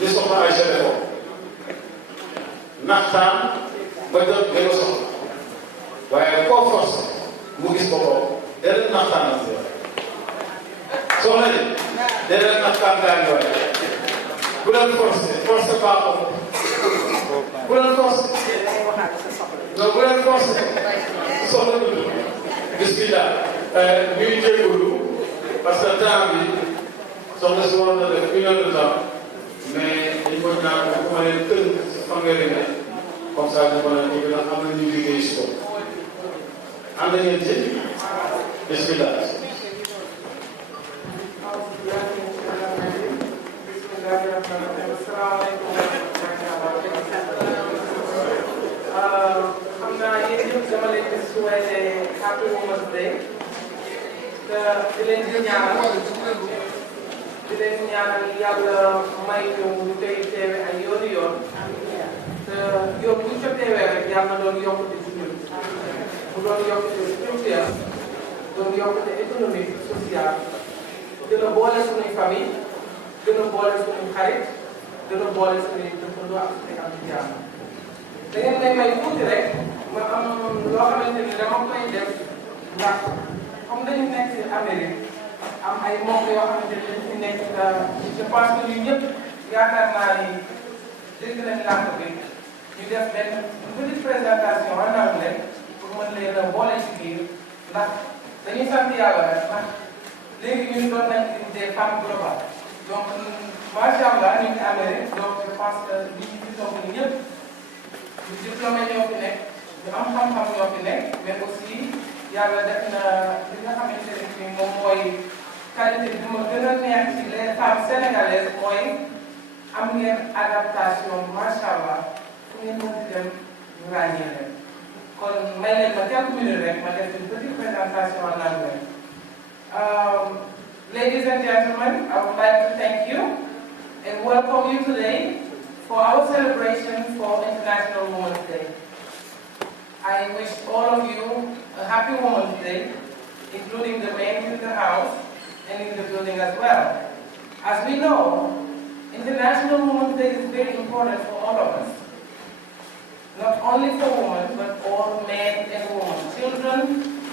li soxla ay géré ko naxtaan ba jot gën a soxla waaye koo force mu gis ko déedéet naxtaan ak si soxla ji déedéet naxtaan daa ngi waaye bu leen forcé baaxul bu leen forcé non bu leen forcé soxla bi bismillah ñuy jégalu parce que temps bi soxla si waroon na def 1 heure de temps mais dañ ko ñaan bu ma leen tënk si fanweeri ne comme ça ñu mën a ñu gën a am na ñu liggéey si ko ànd ngeen ci bismillah xam naa yéen ñëpp dama leen di souhaité happy Women's Day di leen di ñaanal yàlla may ñu ñu koy teewe ay yooni yoon te yoon bu ñu ko teewee rek yàlla na doon yokkute ci ñun mu doon yokkute spirituel doon yokkute économique social gën a boole suñuy famille gën a boole suñuy xarit gën a boole suñuy dëkkandoo ak suñuy am ci jàmm da ngeen may tuuti rek ma am loo xamante ni dama koy def ndax comme dañu nekk ci Amérique am ay mbokk yoo xamante ni dañu fi nekk je pense que ñun ñëpp yaakaar naa ni dégg nañ làkk bi ñu def benn petite présentation en anglais pour mën leen a boole ci biir ndax dañuy sant yàlla rek ndax léegi ñun doon nañ des femmes globales donc macha allah ñu ngi Amérique donc je pense que ñi ñu fi toog nii ñëpp ñu diplômé ñoo fi nekk ñu am xam-xam ñoo fi nekk mais aussi yàlla def na li nga xamante ne bii moom mooy qualité bi ma gën a neex ci les femmes sénégalaises mooy am ngeen adaptation macha allah fu ngeen mën di dem ñu ràññee leen kon may leen ma quelques minutes rek ma def une petite présentation en anglais. Ladies and gentlemen, I would like to thank you and welcome you today for our celebration for International Women's Day. I wish all of you a happy Women's Day, including the men in the house and in the building as well. As we know, International Women's Day is very important for all of us. Not only for women, but all men and women, children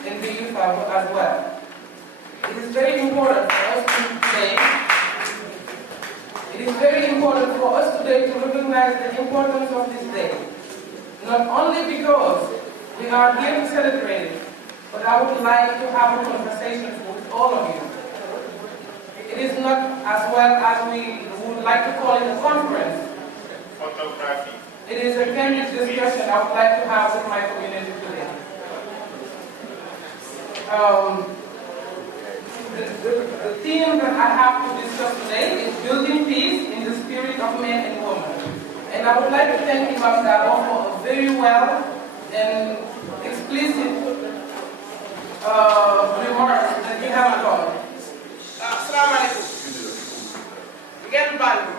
and the youth as well. It is very important for us today. It is very important for us today to recognize the importance of this day. Not only because we are here to celebrate it, but I would like to have a conversation with all of you. It is not as well as we would like to call it a conference. Photography. It is a candid discussion I would like to have with my community today. The theme that I have to discuss today is building peace in the spirit of men and women. And I would like to thank Imam Dabo for a very well and explicit remarks that he has done. Assalamu alaikum. Ngeen baal ñu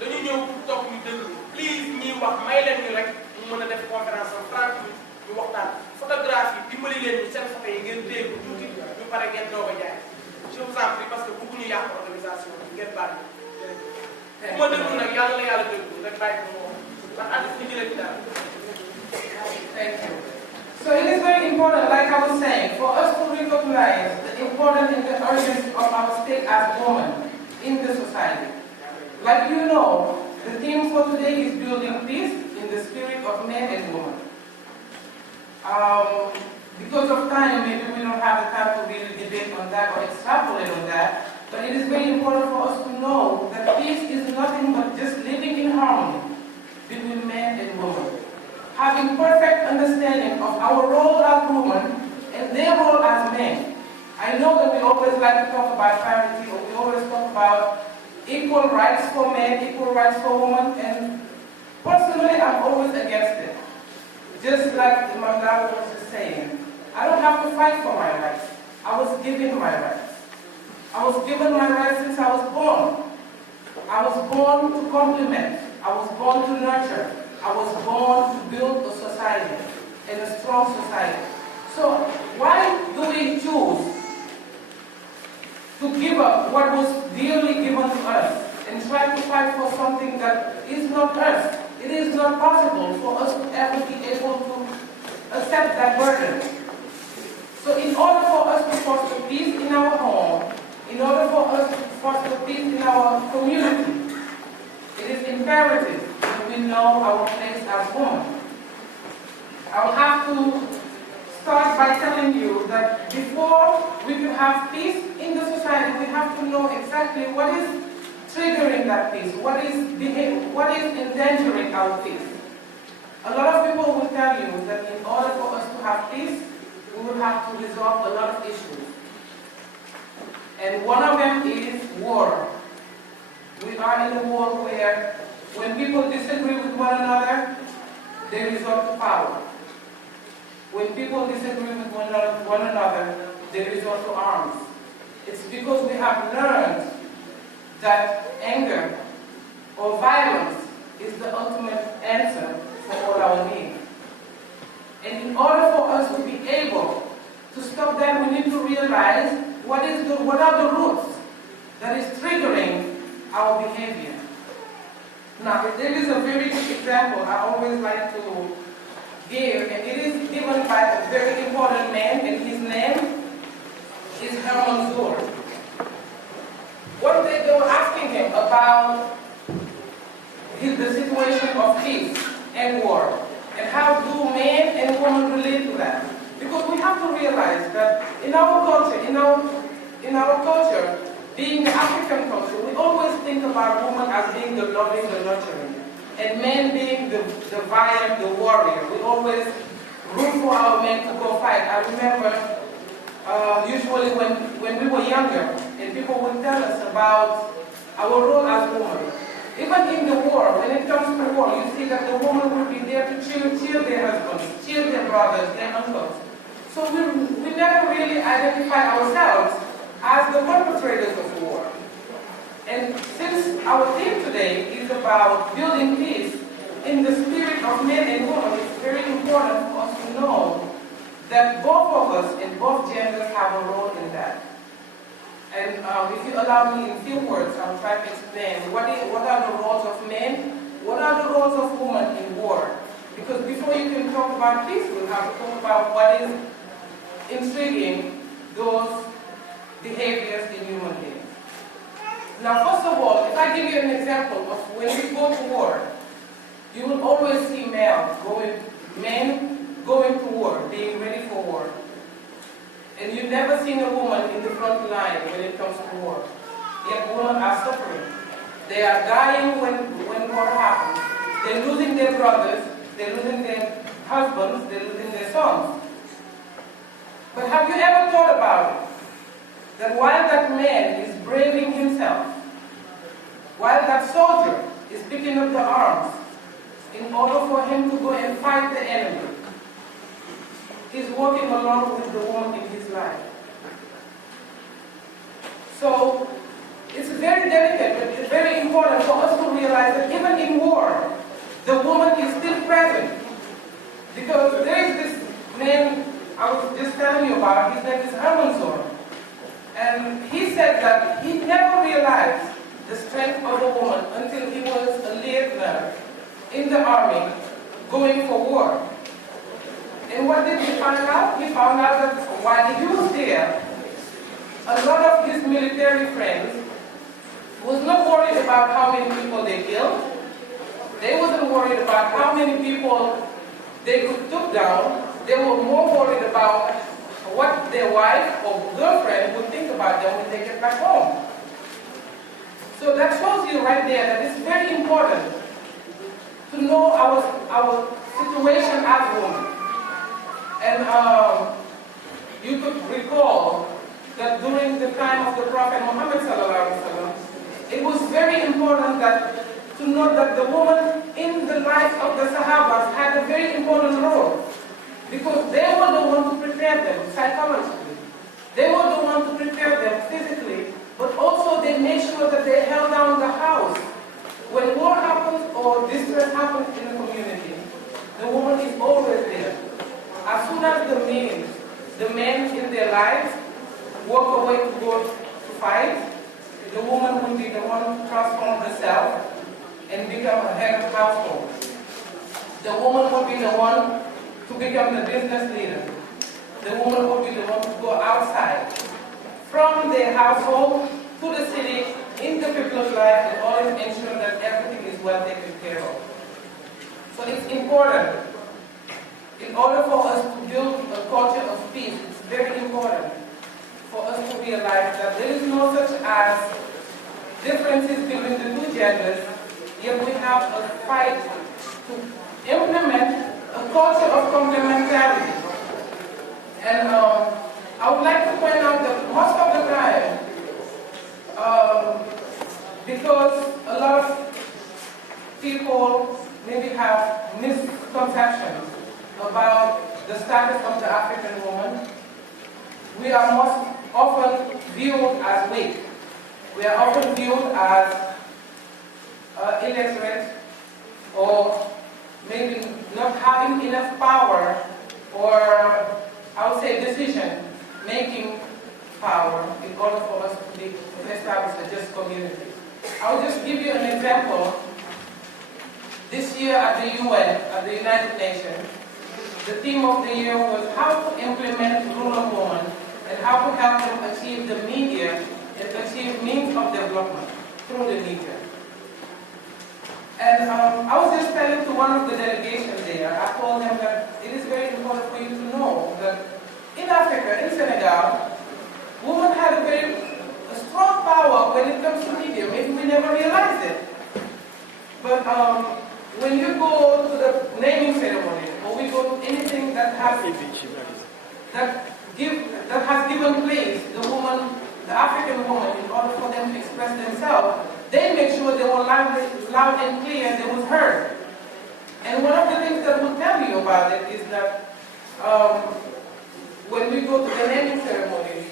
dañu ñëw pour toog ñu déglu please ñuy wax may leen ñu rek ñu mën a def conférence en 30 minutes ñu waxtaan photographie dimbali leen ñu seen photo yi ngeen dégg tuuti ñu pare ngeen doog a jaay je vous en prie parce que bëgguñu yàq organisation bi ngeen baal ñu bu ma déglu nag yàlla na yàlla déglu rek bàyyi ko moom ndax ànd si jëlee ci daal. Thank you. So it is very important, like I was saying, for us to recognize the importance and the urgency of our state as women in the society. Like you know, the theme for today is building peace in the spirit of men and women. Because of time, maybe we don't have the time to really debate on that or extrapolate on that, but it is very important for us to know that peace is nothing but just living in harmony between men and women. Having perfect understanding of our role as women and their role as men. I know that we always like to talk about parity, or we always talk about equal rights for men, equal rights for women, and personally I'm always against it. Just like Imam Dabo was just saying, I don't have to fight for my rights. I was given my rights. I was given my rights since I was born. I was born to complement. I was born to nurture. I was born to build a society, and a strong society. So why do we choose to give up what was dearly given to us and try to fight for something that is not us. It is not possible for us to ever be able to accept that burden. So in order for us to foster peace in our home, in order for us to foster peace in our community, it is imperative that we know our place as women. I will have to start by telling you that before we can have peace in the society, we have to know exactly what is triggering that peace, what is endangering our peace. A lot of people will tell you that in order for us to have peace, we will have to resolve a lot of issues. And one of them is war. We are in a world where when people disagree with one another, they resort to power. When people disagree with one another, they resort to arms. It's because we have learned that anger or violence is the ultimate answer for all our needs. And in order for us to be able to stop that, we need to realize what are the roots that is triggering our behavior. Now, there is a very good example I always like to give, and it is given by a very important man, and his name is Herman Zur. One day they were asking him about the situation of peace and war, and how do men and women relate to that. Because we have to realize that in our culture, being the African culture, we always think about women as being the loving, the nurturing, and men being the violent, the warrior. We always root for our men to go fight. I remember usually when we were younger, and people would tell us about our role as women. Even in the war, when it comes to war, you see that the woman will be there to cheer their husbands, cheer their brothers, their uncles. So we never really identify ourselves as the perpetrators of war. And since our theme today is about building peace in the spirit of men and women, it's very important for us to know that both of us and both genders have a role in that. And if you allow me in few words, I'll try to explain what are the roles of men, what are the roles of women in war. Because before you can talk about peace, we'll have to talk about what is intriguing those behaviors in human beings. Now, first of all, if I give you an example of when we go to war, you will always see men going to war, being ready for war. And you've never seen a woman in the front line when it comes to war. Yet women are suffering. They are dying when war happens. They're losing their brothers, they're losing their husbands, they're losing their sons. But have you ever thought about it? That while that man is braving himself, while that soldier is picking up the arms in order for him to go and fight the enemy, he's working along with the woman in his life. So it's very delicate, but it's very important for us to realize that even in war, the woman is still present. Because there is this man I was just telling you about, his name is Herman Zur. And he said that he never realized the strength of a woman until he was a lieutenant in the army going for war. And what did he find out? He found out that while he was there, a lot of his military friends was not worried about how many people they killed. They wasn't worried about how many people they could took down. They were more worried about what their wife or girlfriend would think about them when they get back home. So that shows you right there that it's very important to know our situation as women. And you could recall that during the time of the Prophet Muhammad ﷺ, it was very important to know that the woman in the life of the Sahabas had a very important role. Because they were the ones to prepare them psychologically. They were the ones to prepare them physically, but also they made sure that they held down the house. When war happens or distress happens in the community, the woman is always there. As soon as the men in their lives walk away to go to fight, the woman will be the one to transform herself and become a head of household. The woman would be the one to become the business leader. The woman would be the one to go outside, from their household to the city, in the people's life, and always ensure that everything is well taken care of. So it's important. In order for us to build a culture of peace, it's very important for us to realize that there is no such as differences between the two genders, yet we have a fight to implement a culture of complementarity. And I would like to point out that most of the time, because a lot of people maybe have misconceptions about the status of the African woman, we are most often viewed as weak. We are often viewed as illiterate, or maybe not having enough power, or I would say decision-making power in order for us to establish a just community. I'll just give you an example. This year at the UN, at the United Nations, the theme of the year was how to implement rule of woman and how to help them achieve the media and achieve means of development through the media. And I was just telling to one of the delegations there, I told them that it is very important for you to know that in Africa, in Senegal, women had a strong power when it comes to media. Maybe we never realized it. But when you go to the naming ceremony, or we go to anything that has given place the woman, the African woman, in order for them to express themselves, they make sure they were loud and clear and they was heard. And one of the things that we'll tell you about it is that when we go to the naming ceremony,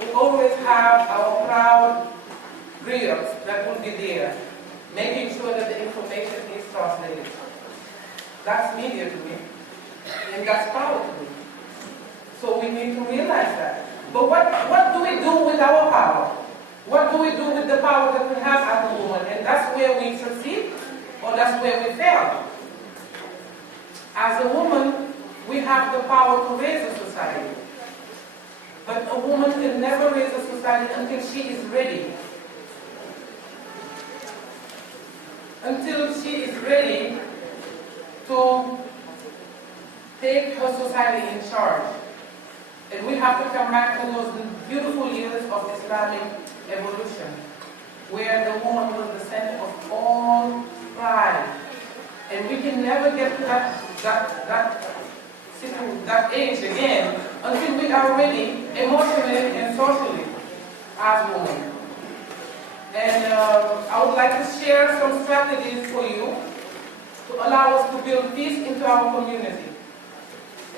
we always have our proud griots that will be there, making sure that the information is translated. That's media to me, and that's power to me. So we need to realize that. But what do we do with our power? What do we do with the power that we have as a woman? And that's where we succeed, or that's where we fail. As a woman, we have the power to raise a society. But a woman can never raise a society until she is ready. Until she is ready to take her society in charge. And we have to come back to those beautiful years of Islamic evolution, where the woman was the center of all pride. And we can never get to that age again until we are ready emotionally and socially as women. And I would like to share some strategies for you to allow us to build peace into our community.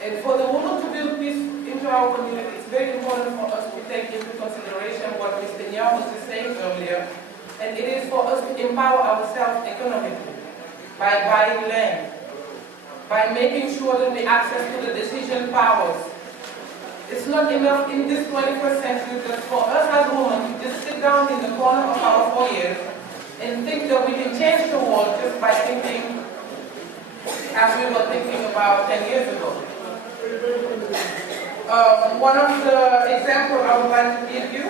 And for the woman to build peace into our community, it's very important for us to take into consideration what Mr. Nya was just saying earlier, and it is for us to empower ourselves economically by buying land, by making sure that we access to the decision powers. It's not enough in this 21st century that for us as women to just sit down in the corner of our foyers and think that we can change the world just by thinking as we were thinking about 10 years ago. One of the examples I would like to give you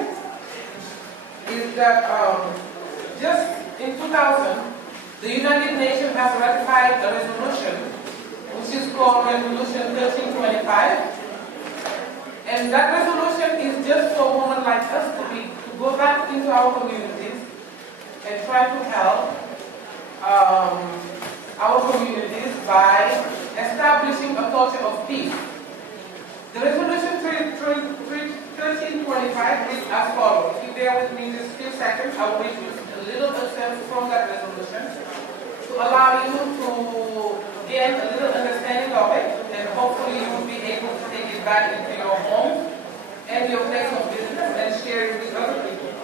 is that just in 2000, the United Nations has ratified a resolution which is called Resolution 1325. And that resolution is just for women like us to go back into our communities and try to help our communities by establishing a culture of peace. The resolution 1325 is as follows. If you bear with me just a few seconds, I will read you a little excerpt from that resolution to allow you to gain a little understanding of it, and hopefully you will be able to take it back into your home and your place of business and share it with other people.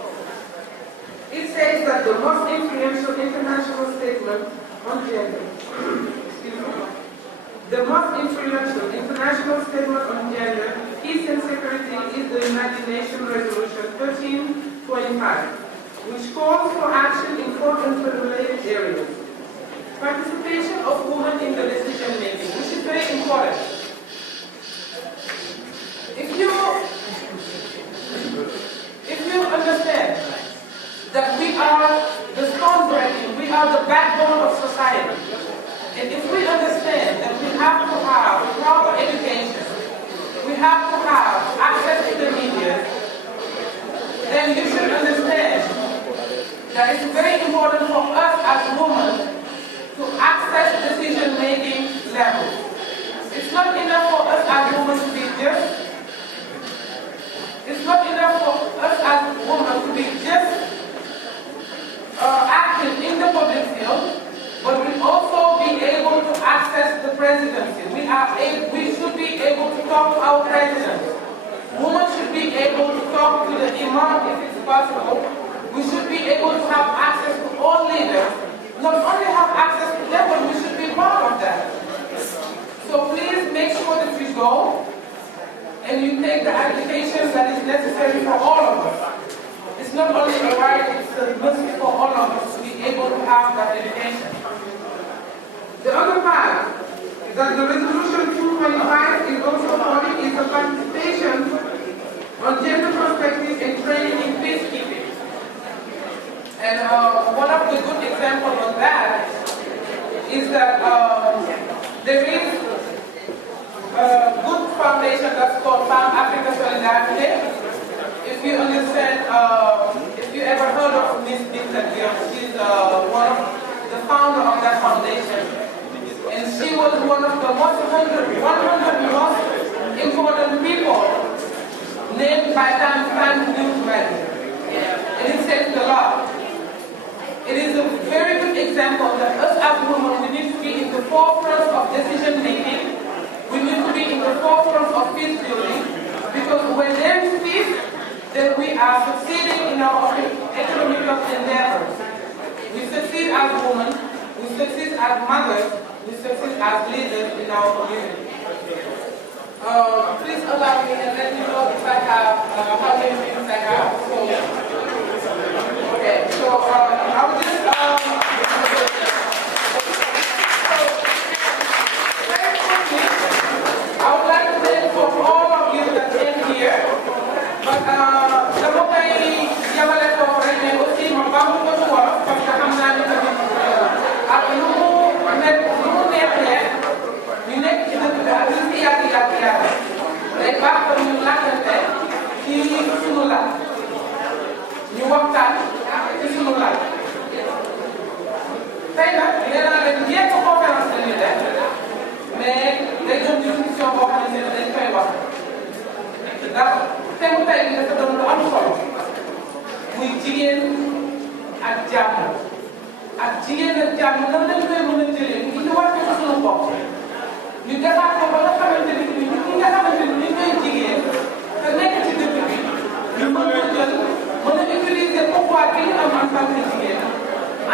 It says that the most influential international statement on gender, the most influential international statement on gender, peace and security is the United Nations Resolution 1325, which calls for action in 4 interrelated areas. of women in the decision making, which is very important. If you understand that we are the stone breaking, we are the backbone of society, and if we understand that we have to have proper education, we have to have access to the media, then you should understand that it's very important for us as women to access decision-making levels. It's not enough for us as women to be just. It's not enough for us as women to be just active in the public field, but we also be able to access the presidency. We should be able to talk to our president. Women should be able to talk to the imam if it's possible. We should be able to have access to all leaders. Not only have access to them, but we should be part of that. So please make sure that you go and you take the application that is necessary for all of us. It's not only a right, it's a must for all of us to be able to have that education. The other part that the resolution 225 is also calling is the participation on gender perspective in training in peacekeeping. And one of the good examples of that is that there is a good foundation that's called Pan Africa Solidarity. If you understand, if you ever heard of Miss Binta Diop, she's one of the founder of that foundation. And she was one of the 100 most important people named by Time News magazine. And it says a lot. It is a very good example that us as women, we need to be in the forefront of decision making. We need to be in the forefront of peace building, because when there is peace, then we are succeeding in our economic endeavors. We succeed as women, we succeed as mothers, we succeed as leaders in our community. Please allow me and let me know if I have how many minutes I have. Okay, so I will just very quickly, I would like to thank for all of you that came here. But dama koy yamale foofu rek mais aussi ma baamu ko ci wolof parce que xam naa ni tamit ak lu mu neex ñu nekk ci dëkk bi ak li fi yàgg day baax ko ñu laajante ci sunu laaj ñu waxtaan ci sunu laaj tey nag nee naa leen ñeent conférence la ñuy def mais day doon discussion boo xam ne dañ koy wax ndax thème tey bi dafa doon lu am solo muy jigéen ak jàmm ak jigéen ak jàmm nan lañ koy mën a jëlee ñu indiwaat ko ci sunu bopp ñu defaat ko ba nga xamante ni ñun ñi nga xamante ni ñu ñooy jigéen te nekk ci dëkk bi ñu mën ko jël mën a utiliser pouvoir bi ñu am en tant que jigéen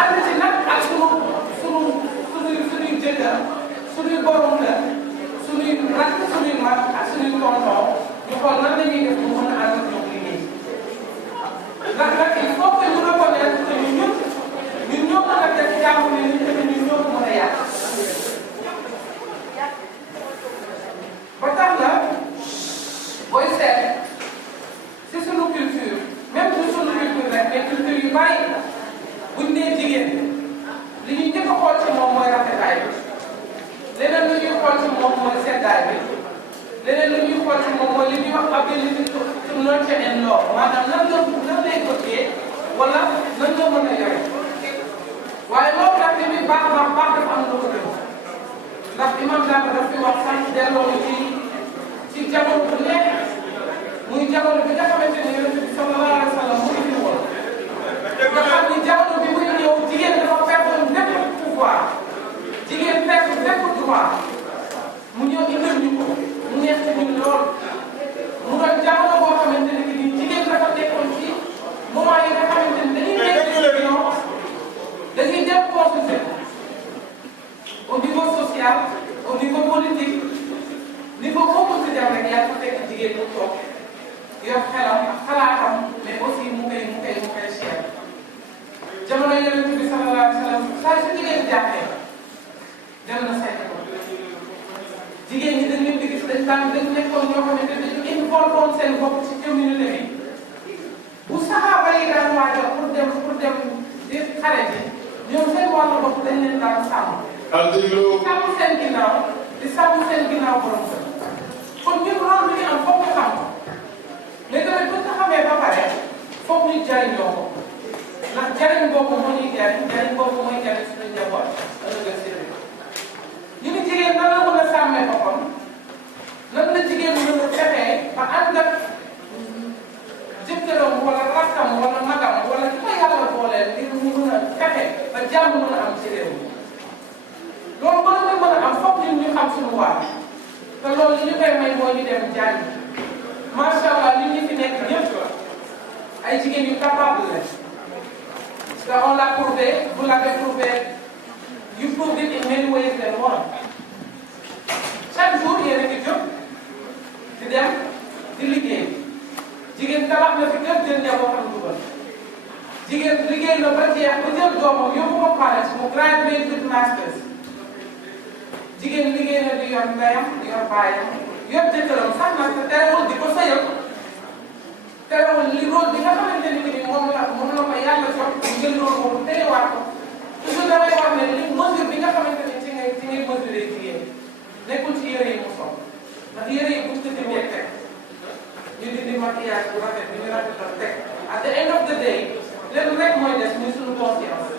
ànd ci nag ak suñuy jëkkër suñuy borom kër suñuy rakk suñuy mag ak suñuy tonton ñu xool nan la ñuy def bu mën a ànd ak ñoom liggéey ndax nag il faut que ñu reconnaître que ñun ñoo mën a def jàmm ne ñun ñoo ko mën a yàq ba tax na booy seet si sunu culture même si sunu culture rek mais culture yu bari buñ nee jigéen li ñu njëkk a xool ci moom mooy rafetaay bi leneen lu ñuy xool ci moom mooy seddaay bi leneen lu ñuy xool ci moom mooy li ñuy wax ability to nurture and love maanaam nan lay bëggee wala nan nga mën a yore waaye loolu nag li muy baax dafa am lu ko def ndax imam daal daf fi wax sant delloo ci jamono bu nekk muy jamono bi nga xamante ne Yonent bi sallallahu alayhi wa sallam mu ngi fi woon nga xam ni jamono bi muy ñëw jigéen dafa perdre bépp pouvoir jigéen perdre bépp droit mu ñëw indil ñu ko mu neex ci ñun lool mu doon jamono boo xamante ne ni jigéen dafa nekkoon ci moment yi nga xamante ni dañuy nekk décision dañuy dem consulter au niveau social au niveau politique niveau boo ko si dem rek yaa ko fekk jigéen mu toog yor xelam ak xalaatam mais aussi mu koy cher jamono Yonent bi sallallahu alayhi wa sallam saa su jigéen jàppee dem na seeti ko jigéen ñi dañ leen di gis dañ nekkoon ñoo xamante ne dañu involve woon seen bopp ci communauté bi bu saxaaba yi daan waajal pour dem di xare bi ñoom seen wàllu bopp dañ leen daan sàmm. sàmm seen ginnaaw di sàmm seen ginnaaw borom kër kon ñun rôle bi ñu am foog ñu xam ko mais tamit bu ñu ko xamee ba pare foog ñu jariñoo ko ndax jariñ boobu moo ñuy jariñ boobu mooy jariñ suñu njaboot ëllëg si ñu ni jigéen nan la mën a sàmmee boppam nan la jigéen mën a fexee ba ànd ak jëkkëram wala rakkam wala magam wala ki ko yàlla booleel ngir ñu mën a fexe ba jàmm mën a am ci réew mi loolu mën a am foog ñun ñu xam suñu waar te loolu li ñu koy may mooy ñu dem jàngi macha allah li ñu fi nekk ñëpp ay jigéen yu capable la parce que on l'a prouvé vous l'avez prouvé you proved it in many ways than one chaque jour yéen a ngi jóg di dem di liggéey jigéen tabax na fi kër jël njabootam dugal jigéen liggéey na ba jeex ba jël doomam yóbbu ko college mu graduate with masters jigéen liggéey na di yor ndeyam di yor baayam yor jëkkëram sax na te terewul di ko sëyal terewul li rôle bi nga xamante ni moom la ko yàlla jox mu jël loolu boobu téyewaat ko toujours damay wax ne li mesure bi nga xamante ni ci ngay mesurer jigéen nekkul ci yére yi mu sol ndax yére yi buñ ko jëndee teg ñu dindi maquillage bu rafet bi ñu rafetal teg at the end of the day lépp rek mooy des muy suñu conscience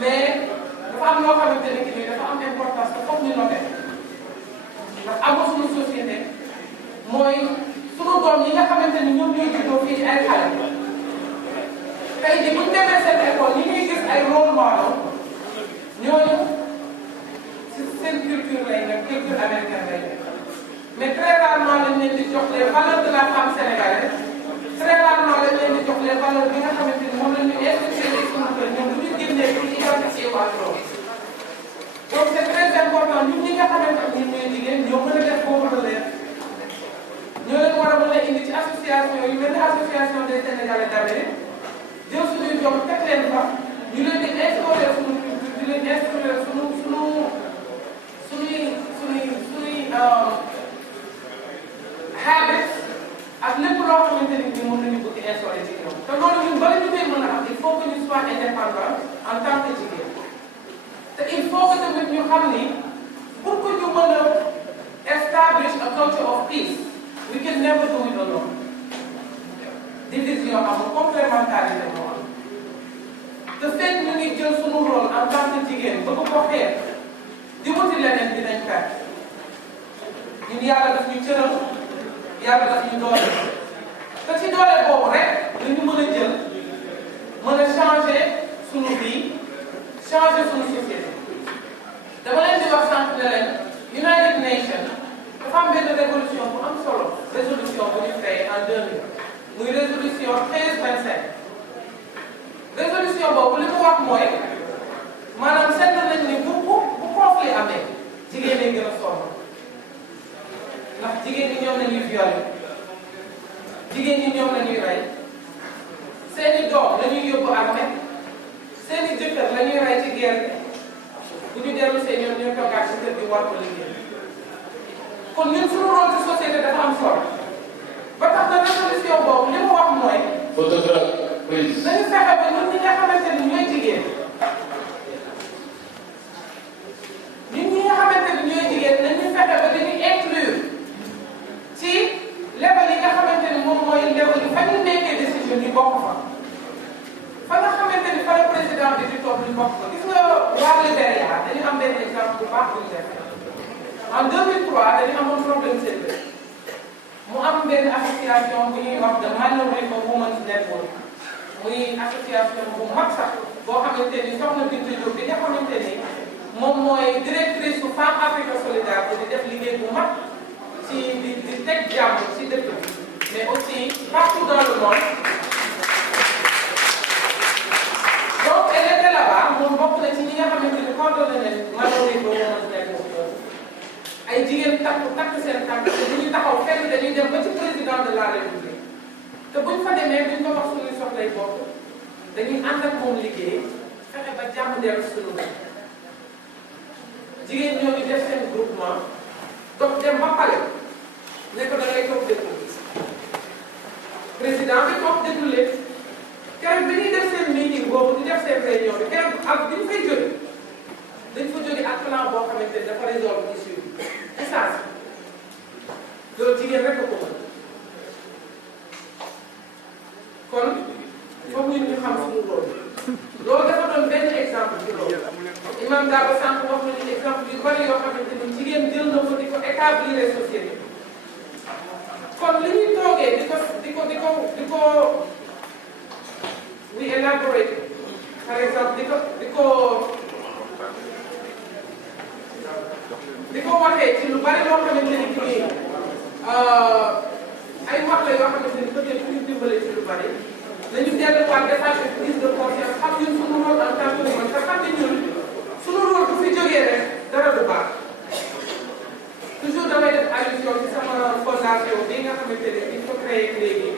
mais dafa am loo xamante ne nii dafa am importance te foog ñu noté ndax amul suñu société mooy suñu doom yi nga xamante ni ñoom ñooy juddoo fii ay xale tey jii bu ñu demee seen école ñi ñuy gis ay rôle model ñooñu si seen culture lay nekk culture américaine lay nekk mais très rarement lañ leen di jox les valeurs de la femme sénégalaise très rarement lañ leen di jox les valeurs bi nga xamante ni moom la ñu institué suñu kër ñoom bu ñu génnee pour identifié waa loolu donc c'est très important ñun ñi nga xamante ni ñun ñooy jigéen ñoo mën a def boobu la leen ñoo leen war a mën a indi ci association yu mel ni association des Sénégalais d'Amérique jël suñuy doom teg leen fa ñu leen di instaurer suñu culture di leen instaurer suñuy habits ak lépp loo xamante ni moom la ñu bëgg instaurer ci ñoom te loolu ñun bala ñu koy mën a am il faut que ñu soit indépendant en tant que jigéen te il faut que tamit ñu xam ni pour que ñu mën a establish a culture of peace we can never do it alone division amul complémentarité moo am te fekk ñu ngi jël suñu rôle en tant que jigéen bëgg ko xeet di wuti leneen dinañ perte ñun yàlla daf ñu cëral yàlla daf ñu doole te ci doole boobu rek la ñu mën a jël mën a changer suñu vie changer suñu société dama leen di wax sànq ne leen United Nations dafa am benn résolution bu am solo résolution bu ñu créé en 2000 muy résolution 1325 résolution boobu li mu wax mooy maanaam seetlu nañ ni bu conflit amee jigéen ñi gën a sonn ndax jigéen ñi ñoom la ñuy violé jigéen ñi ñoom la ñuy rey seeni doom la ñuy yóbbu armée seeni jëkkër la ñuy rey ci guerre bu ñu dellu see ñoom ñooy toogaat ci kër gi war ko liggéey kon ñun suñu rôle ci société dafa am solo ba tax na résolution boobu li mu wax mooy. photographe please. nañu fexe ba ñun ñi nga xamante ni ñooy jigéen ñun ñi nga xamante ni ñooy jigéen nañu fexe ba dañuy inclure ci level yi nga xamante ni moom mooy level yi fa ñu nekkee décision ñu bokk fa nga xamante ni fa la président bi di toog ñu bokk fa gis nga waa Libéria dañu am benn exemple bu baax bu ñu def en 2003 dañu amoon problème seen mu am benn association bu ñuy wax de Minority Women's Network muy association bu mag sax boo xamante ni soxna Binta Diop bi nga xamante ni moom mooy directrice su Femme Afrique Solidarité di def liggéey bu mag ci di teg jàmm ci dëkk bi mais aussi partout dans le monde donc elle était là-bas moom bokk na ci ñi nga xamante ni coordonné nañ Minority Women's Network ay jigéen takk seen tànk te bu ñu taxaw fenn dañuy dem ba ci président de la république te buñ fa demee duñ ko wax suñuy soxlay bopp dañuy ànd ak moom liggéey fexe ba jàmm dellu suñu jigéen ñoo ngi def seen groupement donc dem ba pare ne ko da ngay toog déglu président bi toog déglu leen keroog bi ñuy def seen meeting boobu di def seen réunion bi keroog ak bi ñu fay jóge dañ fa jóge ak plan boo xamante ni dafa résolve issue bi ci saa si loolu jigéen rek ko mën kon foog ñun ñu xam suñu rôle loolu dafa doon benn exemple ci loolu imam Daba sànq wax nañu exemple yu bari yoo xamante ni jigéen jël na ko di ko établir société kon li ñuy toogee di ko we elaborate par exemple di ko waxee ci lu bari loo xamante ni kii ay wax la yoo xamante ni peut-être pour ñu dimbale ci lu bari nañu delluwaat defaat prise de conscience xam ñun suñu rôle en tant que woman te xam ne ñun suñu rôle bu fi jógee rek dara du baax toujours damay def allusion ci sama fondation bi nga xamante ne il faut créer léegi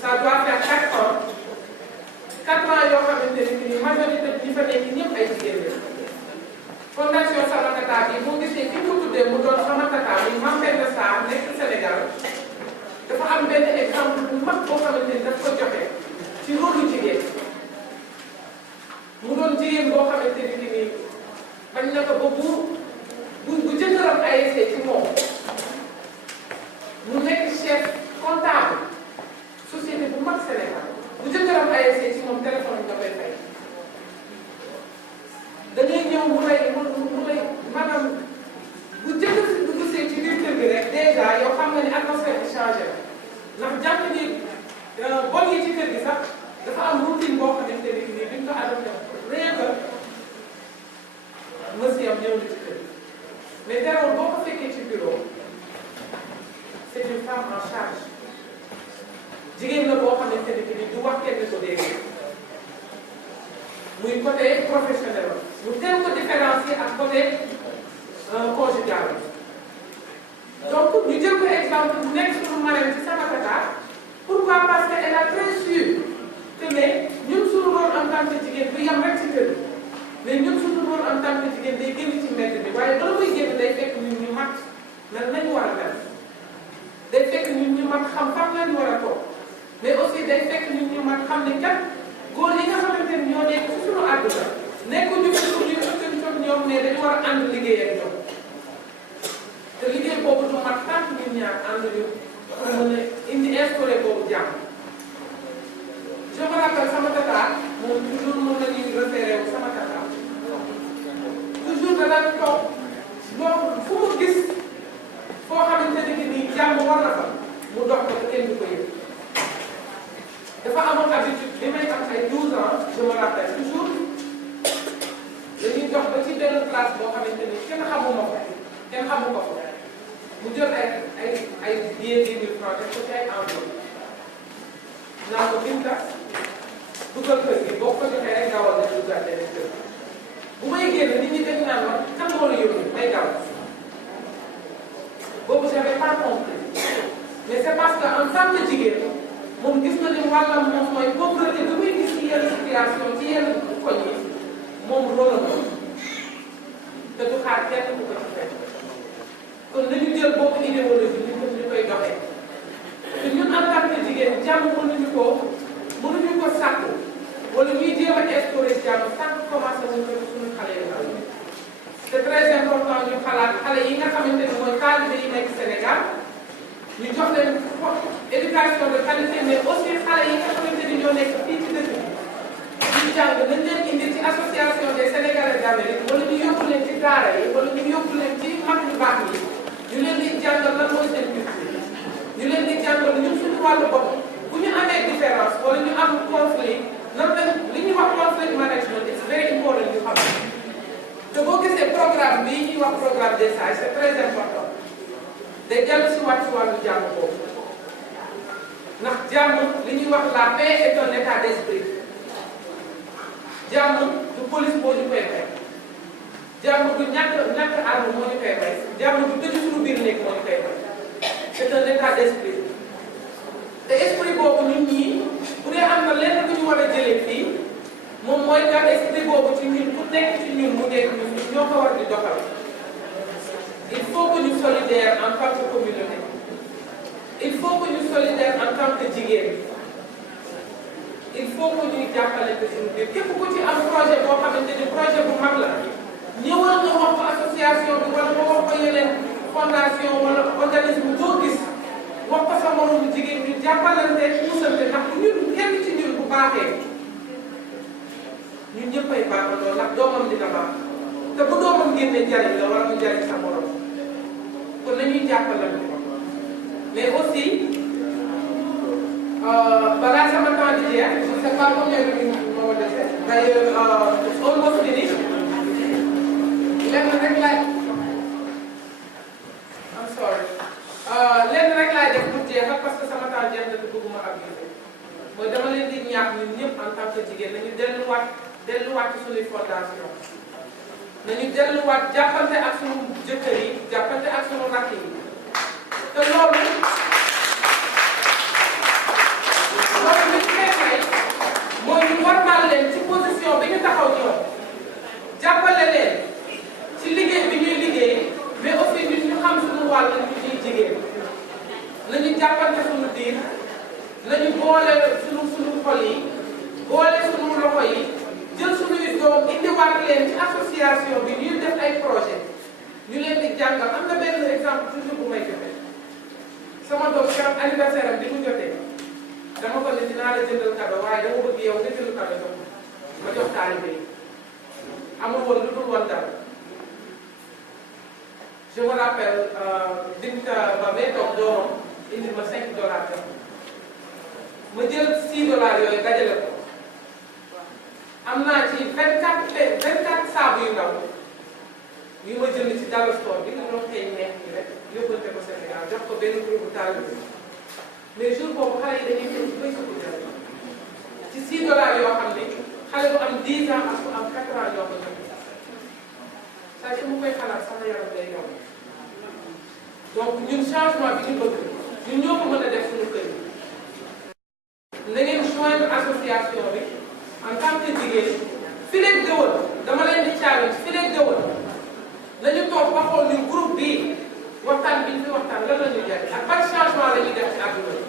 ça doit faire 4 ans 4 ans yoo xamante ne ni majorité ñi fa nekk ñëpp ay jigéen la fondation Sama Tata bi moo gisee fi mu tuddee mu doon Sama Tata muy Mame Penda Sarr nekk Sénégal dafa am benn exemple bu mag boo xamante ni daf ko joxe ci rôle jigéen mu doon jigéen boo xamante ni nii bañ na ko ba bu jëkkëram ASC ci moom mu nekk chef comptable société bu mag Sénégal bu jëkkëram ASC ci moom téléphone bi nga koy fay da ngay ñëw mu lay maanaam bu jëkkër si dugg see ci biir kër gi rek dèjà yow xam nga ni atmosphère bi changé na ndax jàpp ni bon yi ci kër gi sax dafa am routine boo xamante ni nii duñ ko adopté rien que monsieur am ñëw na ci kër gi mais terewul boo ko fekkee ci bureau c'est une femme en charge jigéen la boo xamante ni du wax kenn ko dégg muy côté professionnel mu teel ko différencier ak côté conjugal donc ñu jël ko exemple bu nekk suñu marraine ci Sama Tata pourquoi parce que elle a très sûr que ne ñun suñu rôle en tant que jigéen du yem rek ci kër mais ñun suñu rôle en tant que jigéen day génn ci mbedd bi waaye bala muy génn day fekk ñun ñu mat nan lañu war a mel day fekk ñun ñu mat xam fan lañu war a toog mais aussi day fekk ñun ñu mat xam ne kat góor yi nga xamante ni ñoo nekk ci suñu àdduna nekkuñu fi pour ñu ëpp ñoom mais dañu war a ànd liggéey ak ñoom te liggéey boobu du mat tant ñun ñaar ànd ñu pour mën a indi instauré boobu jàmm. je me rappelle Sama Tata moom toujours moom la ñuy référé wu Sama Tata toujours da daan toog loolu fu mu gis foo xamante ne nii jàmm war na fa mu dox ko te kenn du ko yëg. dafa amoon habitude bi may am ay 12 ans je me rappelle toujours dañuy dox ba ci benn place boo xamante ni kenn xamuma ko kenn xamu ko mu jël ay billets 10 000 francs def ko ci ay enveloppe naa ko Binta dugal kër gi boo ko joxee rek dawal na dugal benn kër bu may génn nit ñi dañ naan ma kan moo la yóbbu may daw boobu j'avais pas compris mais c'est parce que en tant que jigéen moom gis na ni wàllam moom mooy pauvreté bi muy gis ci yenn situation ci yenn koñ yi moom loolu la te du xaar kenn ku ko ci fekk kon nañu jël boobu idéologie ñu koy doxee te ñun en tant que jigéen jàmm mënuñu ko sàkku wala ñuy jéem a instauré jàmm sàkk commencé wuñ ko suñu xale yu ndaw c'est très important ñu xalaat xale yi nga xamante ne mooy taalibe yi nekk Sénégal ñu jox leen éducation de qualité mais aussi xale yi nga xamante ni ñoo nekk fii ci dëkk bi ñu jàng nañ leen indi ci association des Sénégalais d'Amérique wala ñu yóbbu leen ci daara yi wala ñu yóbbu leen ci mag ñu baax yi ñu leen di jàngal lan mooy seen culture ñu leen di jàngal ñun suñu wàllu bopp bu ñu amee différence wala ñu am conflit nan lañ li ñuy wax conflict management it's very important ñu xam te boo gisee programme bii ñuy wax programme des sages c'est très important day dellu si waat si wàllu jàmm boobu ndax jàmm li ñuy wax la paix est un état d'esprit jàmm du police boo ñu koy may jàmm du ñàkk arme moo ñu koy may jàmm du tëju suñu biir néeg moo ñu koy may c'est un état d'esprit te esprit boobu ñun ñii bu dee am na lenn lu ñu war a jëlee fii moom mooy mooy que esprit boobu ci ñun ku nekk ci ñun mu nekk ñun ñoo ko war di doxal il faut que ñu solidaire en tant que communauté il faut que ñu solidaire en tant que jigéen il faut que ñuy jàppalante suñu biir képp ku ci am projet boo xamante ni projet bu mag la ñëwal nga wax ko association bi wala nga wax ko yeneen fondation wala organisme boo gis wax ko sa moromu jigéen ñu jàppalante musante ndax ñun kenn ci ñun bu baaxee ñun ñëppay baaxandoo ndax doomam dina baax te bu doomam génnee njariñ la wala mu njariñ sa morom kon nañuy jàppalante mais aussi balaa sama temps di jeex je ne sais pas combien de minutes moo dese d'ailleurs almost fini lenn rek laay I'm sorry lenn rek laay def pour jeexal parce que sama temps jeex na te bëgguma abuser mooy dama leen di ñaax ñun ñëpp en tant que jigéen nañu delluwaat ci suñuy fondation nañu delluwaat jàppante ak suñu jëkkër yi jàppante ak suñu rakk yi te loolu li ñu may mooy ñu warmal leen ci position bi ñu taxaw ñoom jàppale leen ci liggéey bi ñuy liggéey mais aussi nit ñu xam suñu wàll ñu ñuy jigéen nañu jàppante suñu biir nañu boole suñu xol yi boole suñu loxo yi jël suñuy doom indiwaat leen ci association bi ñuy def ay projet ñu leen di jàngal am na benn exemple toujours bu may joxe sama doom keroog anniversaire am bi mu jotee dama ko ne dinaa la jëndal cadeau waaye dama bëgg yow nga jënd cadeau jox ma jox taalibe yi amul woon lu dul woon dara je me rappelle Binta ba may toog doomam indi ma $5 jox ma jël $6 yooyu dajale ko am naa ci 24 saabu yu ndaw yu ma jënd ci Dallas store bi nga doon xëy neex ñi rek yóbbante ko Sénégal jox ko benn groupe taalibe mais jour boobu xale yi dañuy jël ci béy ko jël ci $6 yoo xam ne xale bu am 10 ans ak bu am 4 ans yoo ko jënd saa su ma koy xalaat sama yaram day yomb donc ñun changement bi ñu bëgg ñun ñoo ko mën a def suñu kër yi na ngeen joindre association bi en tant que jigéen fi leen gëwal dama leen di challenge fi leen gëwal nañu toog ba xool ni groupe bii waxtaan bi ñu fi waxtaan lan la ñuy jariñ ak ban changement la ñuy def ci àdduna bi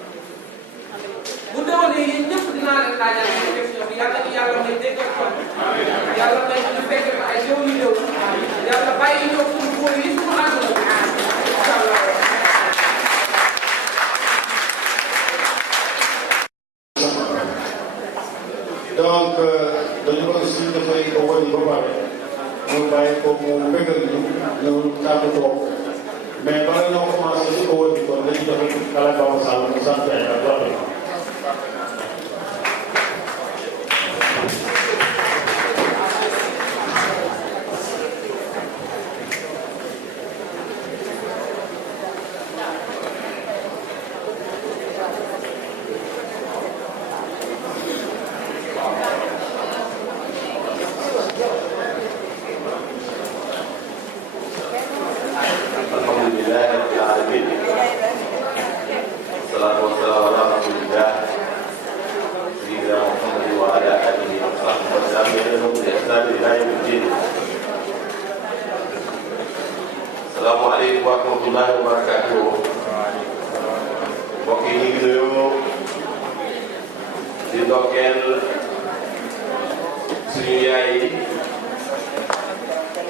bu déwénee yéen ñëpp dinaa leen laajal ci question bi yàlla ni yàlla may dégg ak xol yàlla may ñu fekk ay jëw yu néew yàlla bàyyi ñëw suñu góor yi suñu àdduna bi incha allah. donc dañu ko suñu dafay ko wëri ba pare ñu bàyyi ko mu bëggal ñu ñu tàggatoo mais bala ñoo commencé su ko wëri kon dañu joxe kala Baba Sall mu sant ay ak doole. Assalamualaikum warahmatullahi wabarakatuh. Mbokk yi ñu ngi nuyoo di ndokkeel suñu yaay yi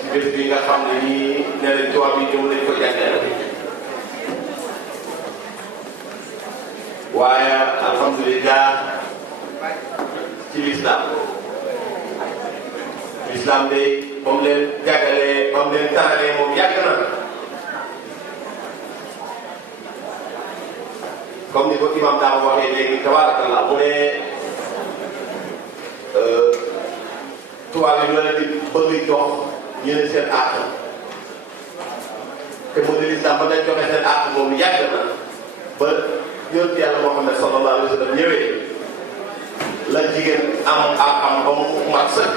ci bés bi nga xam ne nii nee nañ tubaab yi ñëw nañ ko jagleel waaye alhamdulillah ci l'islam de moom leen jàggalee moom leen taralee moom yàgg na comme ni ko imam daa waxee léegi tabarakallah mu ne tubaab yi ñoo leen di bëgg jox ñu ne seen àq te mu ne l'islam ba dañ joxe seen àq moom yàgg na ba yonent yàlla Muhammad sallallahu alayhi wa sallam ñëwee la jigéen am àqam ba mu mat sëkk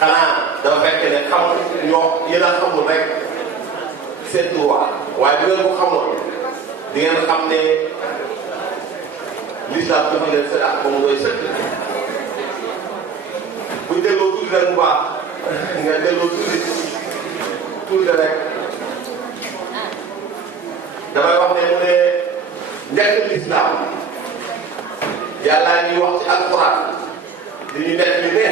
xanaa dafa fekk ne xam ñoo yéen a xamul rek seen droit waaye bu ngeen ko xamoon di ngeen xam ne l'islam joxe leen seen àq ba mu doy sëkk buñ tuuti rek bu baax nga delloo tuuti rek damay wax ne mu ne njëkk lislaam yàllaa ñuy wax ci alquran di ñu nekk ni ne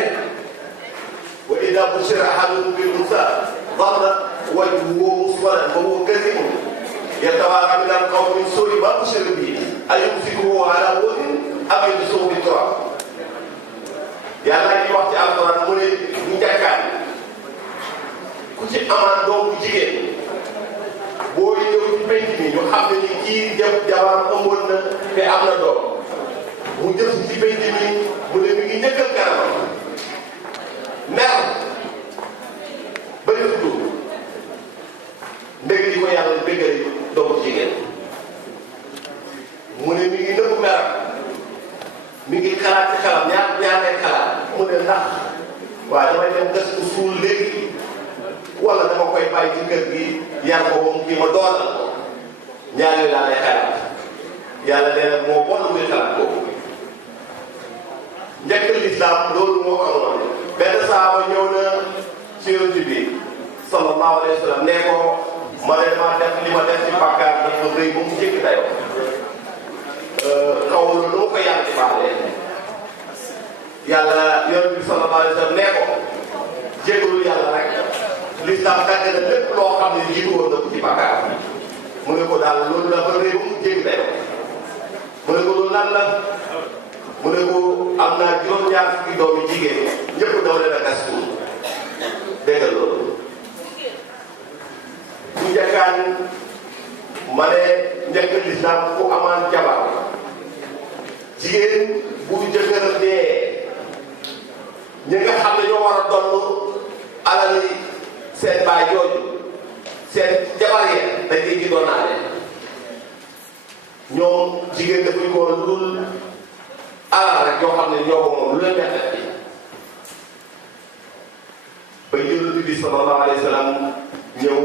wa idaa bushira ahadukum bil unsaa dhalla wajhuhu muswaddan wa huwa kadhibun yatawaaraa mina al-qawmi min suu'i maa bushira bihi ayumsikuhu alaa hunin am yadussuhu fi turaab yàllaa ñuy wax ci alquran mu ne ñu njëkkaan ku ci amaan doom bu jigéen boo ñëw ci penc mi ñu xam ne ni kii jabaram ëmboon na te am na doom mu jëf ci penc mi mu ne mi ngi njëkkal kanamam mer ba ñu tudd ndég di ko yàlla déggal doomu jigéen mu ne mi ngi nëbbu meram mi ngi xalaat ci xalam ñaareel xalaat mu ne ndax waaw damay dem gas ko suul léegi wala dama koy bàyyi ci kër gi yar ko ba mu kii ma doonal ko ñaar yooyu laa lay xalaat yàlla nee na moo bon muy xalaat boobu njëkk lislaam loolu moo amoon benn saaba ñëw na ci yonent bi sallallahu alayhi wa sallam nee ko ma ne ma def li ma def ci bàkkaar dafa rëy ba mu jékki dayoo xaw ma lu ma ko yàlla di baaxee yàlla yonent bi sallallahu alayhi wa sallam nee ko jégalu yàlla rek lislaam dagg na lépp loo xam ne jiitu woon na ko ci bàkkaar mu ne ko daal loolu dafa rëy ba mu jékki dayoo mu ne ko loolu lan la mu ne ko am naa juróom-ñaar fukki doomi jigéen ñëpp daw leen a gas suul dégg nga loolu bu njëkkaan ma ne njëkk lislaam ku amaan jabar jigéen bu jëkkër dee ñi nga xam ne ñoo war a donn alal seen baay jooju seen jabar yee dañ koy ci donnaale ñoom jigéen dafuñ ko lu dul alal rek yoo xam ne ñoo ko moom lu leen neex bi ba Yonent bi sallallahu alayhi wa sallam ñëw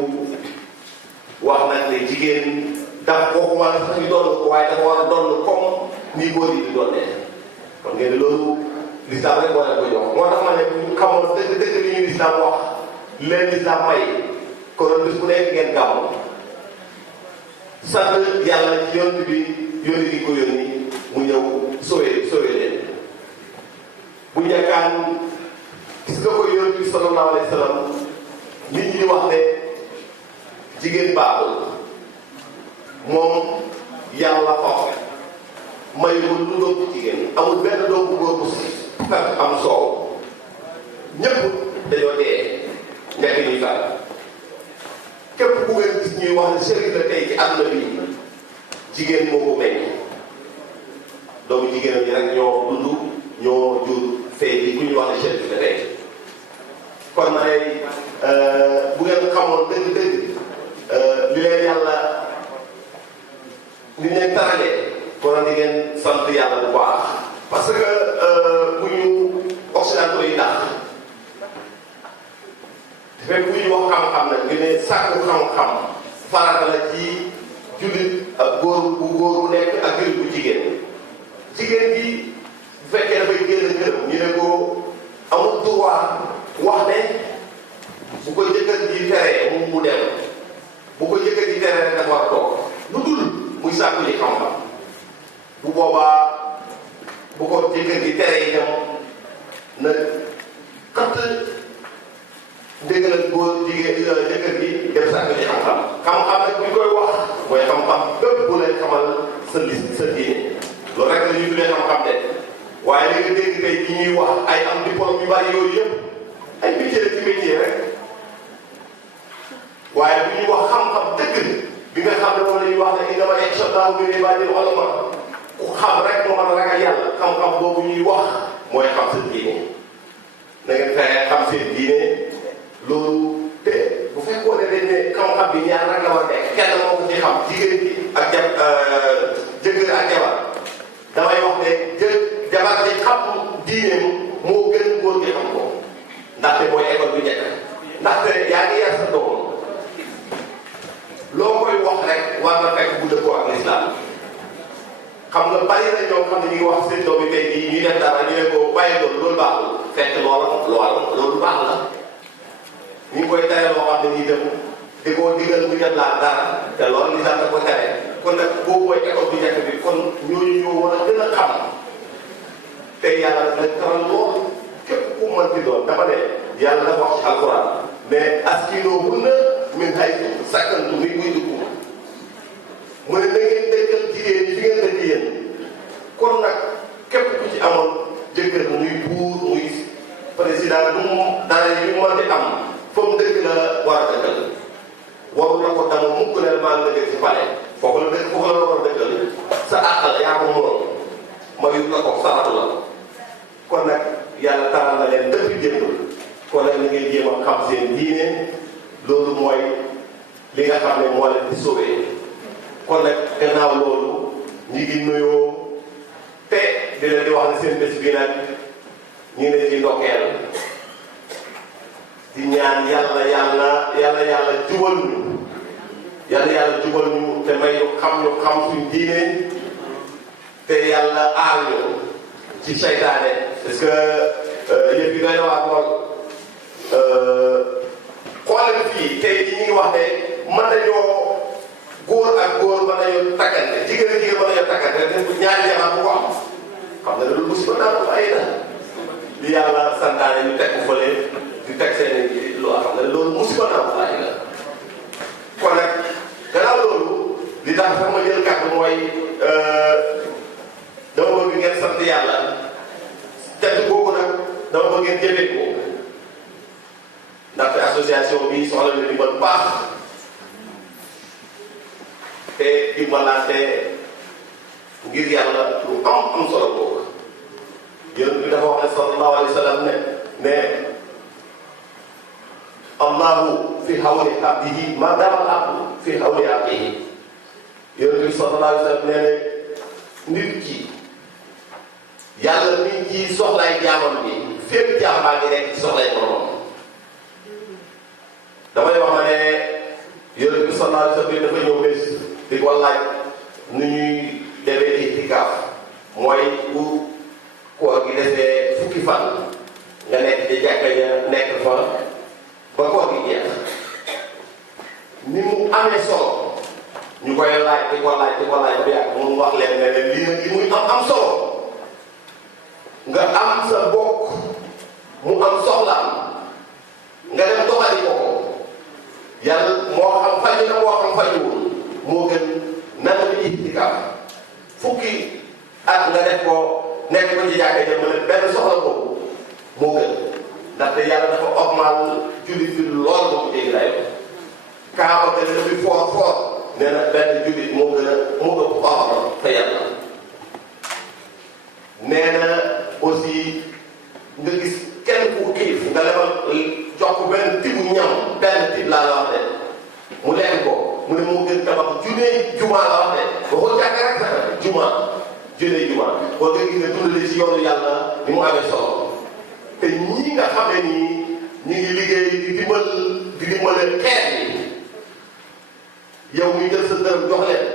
wax nañ ne jigéen dafa kooku war sax ñu doon ko waaye dafa war a doon comme ni góor yi di doonee kon ngeen ne loolu lislaam rek moo leen ko jox moo tax ma ne ñu xamoon dëgg li ñu lislaam wax leen lislaam may kon bis bu nekk ngeen gàmm sant yàlla ci Yonent bi yónni gi ko yónni mu ñëw sowee leen bu njëkkaan gis nga ko Yonent bi sallallahu alayhi wa sallam nit ñi di wax ne jigéen baaxul moom yàlla foofu mayul lu doom bu jigéen amul benn doom bu góor bu fekk am soow ñëpp dañoo dee nekk ñuy faal képp ku ngeen gis ñuy wax ne sëriñ la tey ci àdduna bi jigéen moo ko meññ doomu jigéenam ñi rek ñoo dund ñoo jur fee bi ku ñuy wax ne sëriñ la tey kon ma ne bu ngeen xamoon dëgg-dëgg li leen yàlla ni leen taralee kon di ngeen sant yàlla bu baax parce que bu ñu occidentaux yi ndax dafay bu ñu wax xam-xam nag ñu ne sàkku xam-xam farata la ci jullit ak góor bu nekk ak jullit bu jigéen jigéen bi bu fekkee dafay génn këram ñu ne ko amul droit wax ne bu ko jëkkër ji teree mu dem bu ko jëkkër ji teree rek dafa war a toog lu dul muy sàkku ji xam-xam bu boobaa bu ko jëkkër ji teree itam na kat ndégalal góor jigéen jëkkër ji dem sàkku ji xam-xam xam-xam nag bu ñu koy wax mooy xam-xam bépp bu lay xamal sa diine loolu rek la ñuy tuddee xam-xam de waaye li nga dégg tey ñi ñuy wax ay am diplôme yu bari yooyu yëpp ay métier ci métier rek waaye bu ñuy wax xam-xam dëgg bi nga xam ne moom la ñuy wax ne innama yaxsha llaaha min ibaadihi ulamaa ku xam rek moo mën a ragal yàlla xam-xam boobu ñuy wax mooy xam seen diine na ngeen fexe xam seen diine loolu te bu fekkoon ne dañ ne xam-xam bi ñaar rek la war a nekk kenn moo ko ci xam jigéen bi ak jëkkër ak jabar damay wax ne jabar ji xam diineem moo gën góor gi xam ko ndaxte mooy école bu njëkk ndaxte yaa ngi yar sa doom loo koy wax rek war na fekk bu dëppoo ak lislaam xam nga bari na ñoo xam ne ñu ngi wax seen doom yi tey jii ñuy def dara ñu ne ko bàyyi loolu baaxul fekk loolu baax la ñu ngi koy tere loo xam ne nii dem di ko digal mu jot laa dara te loolu li da ko tere kon nag boobu mooy école bu njëkk bi kon ñooñu ñoo war a gën a xam te yàlla daf leen taral lool képp ku mën di doon dafa ne yàlla dafa wax ci alquran mais askinuhunna min haythu sakantum muy muy dugg mu ne na ngeen dëkkal jigéen ñi fi ngeen dëkk yéen kon nag képp ku ci amoon jëkkër muy buur muy président du mu dara yu mën di am fa mu dëkk la war a dëkkal waru na ko dama mukk ne maa ngi dëkk ci palais foofu la dëkk foofu la war a dëkkal sa àq la yaa ko mënoon mayut la ko saratu la kon nag yàlla taral na leen depuis démb kon nag na ngeen jéem a xam seen diine loolu mooy li nga xam ne moo leen di sauvé kon nag gannaaw loolu ñu ngi nuyoo te di leen di wax ne seen bés bi nag ñu ngi leen di ndokkeel di ñaan yàlla jubal ñu yàlla jubal ñu te may ñu xam suñu diine te yàlla aar ñu ci seytaane parce que yëf yi doy na waa lool xoolal fii tey ñu ngi wax ne mën nañoo góor ak góor mën nañoo takkante jigéen ak jigéen mën nañoo takkante te ñaari jamono bu ko am xam nga loolu musiba naa ko ay na li yàlla santaane ñu teg ko fële di teg seen loo xam ne loolu musiba naa ko ay na kon nag gannaaw loolu li tax sax ma jël kàddu mooy dama bëgg ngeen sant yàlla tedd boobu nag dama bëgg ngeen jëfee ko ndaxte association bi soxla na dimbal baax te dimbalante ngir yàlla lu am solo boobu yonent bi dafa wax ne sallallahu alayhi wa sallam ne allahu fi hawli abdihi ma dama al abdu fi hawli abdihi yonent bi sallallahu alayhi wa sallam ne nit ki yàlla nit ki soxlaay jaamam bi fépp jaam baa ngi nekk ci soxlaay borom damay wax ne yonent bi sallallahu alayhi wa sallam dafa ñëw bés di ko laaj nu ñuy demee itikaaf mooy bu koor gi desee fukki fan nga nekk ci jàkka ja nekk fa ba koor gi jeex ni mu amee solo ñu koy laaj di ko laaj ba yàgg mu wax leen ne lii nag li muy am solo nga am sa bokk mu am soxlaam nga dem doxali ko yàlla moo xam faju na moo xam fajuwul moo gën nanga bi itikaaf fukki at nga def ko nekk ko ci jàkkee ja mën benn soxla boobu moo gën ndaxte yàlla dafa ormal jullit bi lool moo ko jéggi dayoo kaaba gën a dafi foor nee na benn jullit moo ëpp ormal fa yàlla nee na aussi nga gis kenn ku xiif nga lebal jox ko benn tibu ñam benn tib laa la wax de mu lekk ko mu ne moo gën tabax junne juma la wax de waxul jàkk rek sax junne juma boo nga gis ne dundale ci yoonu yàlla ni mu amee solo te ñii nga xam ne nii ñu ngi liggéey di dimbale xeet yi yow muy jël sa dërëm jox leen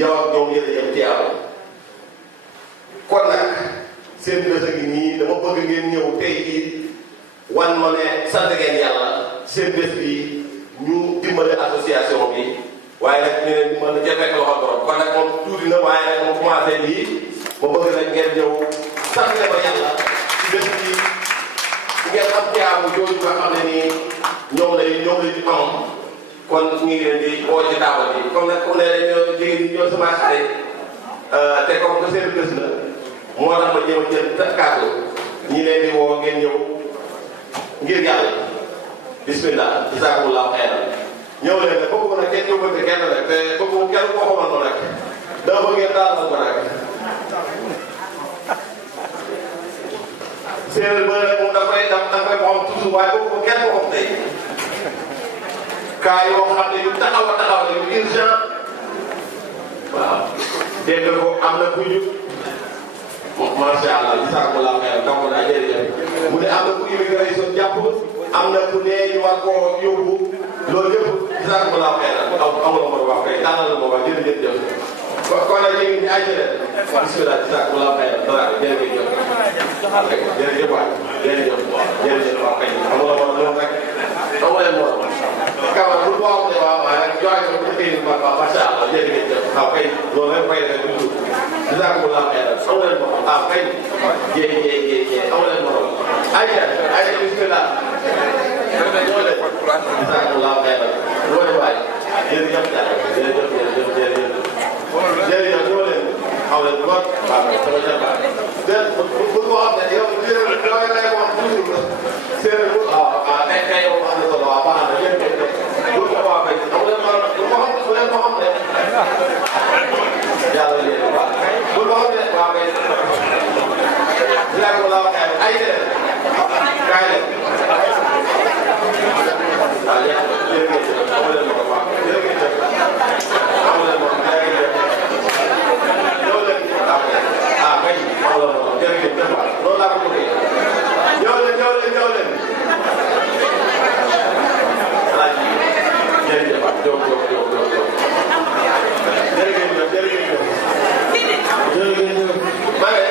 yow ak ñoom yéen a yem tiyaaw kon nag seen bés a ngi nii dama bëgg ngeen ñëw tey jii wan ma ne sant ngeen yàlla seen bés bi ñu dimbale association bi waaye nag ñu ne dimbale jafek loxo borom kon nag moom tuuti na waaye nag moom commencé lii ma bëgg nag ngeen ñëw sant ne ko yàlla ci bés bi ngeen am tiyaabu jooju nga xam ne nii ñoom lay di am kon ñu ngi leen di woo ci taabal bi comme nag comme ne ñoo jigéen ñi ñoo sama xarit te comme que seen bés la moo tax ma ñëw jël kàddu ñi leen di woo ngeen ñëw ngir yàlla bismillah jazakumullahu xayran ñëw leen ne bëgg nag kenn yóbbante kenn rek te bëgg kenn koo xamal ko rek daa bëgg ngeen daal ko rek séeréer ba rek moom da koy ko xam toujours waaye bëgg ko kenn ko xam tey kaa yoo xam ne yu taxaw a taxaw la yu urgent waaw dégg ko am na ku ñu macha allah jazakumullahu xayran donc daa jërëjëf mu ne am na ku immigration jàpp am na ku ne ñu war koo yóbbu loolu yëpp jazakumullahu xayran amul ma wax kay daanaka la ma wax jërëjëf kon nag ñu ngi ñu ajjale bismillah jazakumullahu xayran dara jërëjëf waay jërëjëf ayca bismillah. ñoo leen. bisimilah xeeral. loolu waay. jërëjëf jërëjëf jërëjëf jërëjëf. jërëjëf ñoo leen. xaw leen bu baax. waaw sama jërëjëf. déet bu ko xam ne yow séeréer bi dafay lay wax toujours la. séeréer bu kay yow wax na solo waaw baax na jërëjëf. bu ko waa kay xam leen ma bu ko xam bu leen ko xam ne. yàlla leen waaw. bu ko xam ne waa kay. dinaa ko la waxee ay déedéet. kaay leen. waaw jërëjëf xamu leen ma ko waaw jërëjëf xamu leen ma ko jërëjëf ñoo leen kay xamu leen ma ko jërëjëf loolu laa ko bëggee ñoo leen alaaji jërëjëf jóg jërëjëf ma ne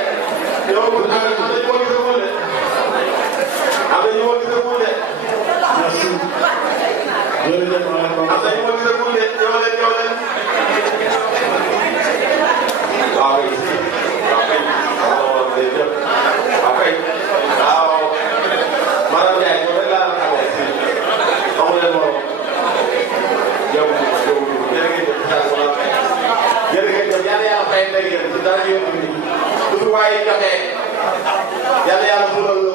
yow am na ñu ma gisagul de am na ñu ma gisagul de merci jërëjëf am na ñu ma gisagul de ñëw leen waaw kay waaw kay waaw madame Ndiaye ñoom rek laa la xamee si amu leen morom yow jërëjëf yàlla yàlla fay ndeg yéen ci dara yéen du fi waaye joxe yàlla yàlla fulal la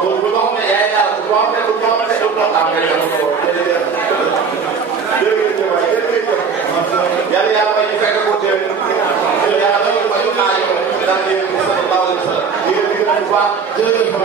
ko bu xam ne yaay daal bu xam ne du xam ne du am nga def ko jërëjëf waay jërëjëf yàlla yàlla may ñu fekk ko déwén yàlla may ñu aajo daal di leen sallallahu alayhi wa sallam yéen di bu baax jërëjëf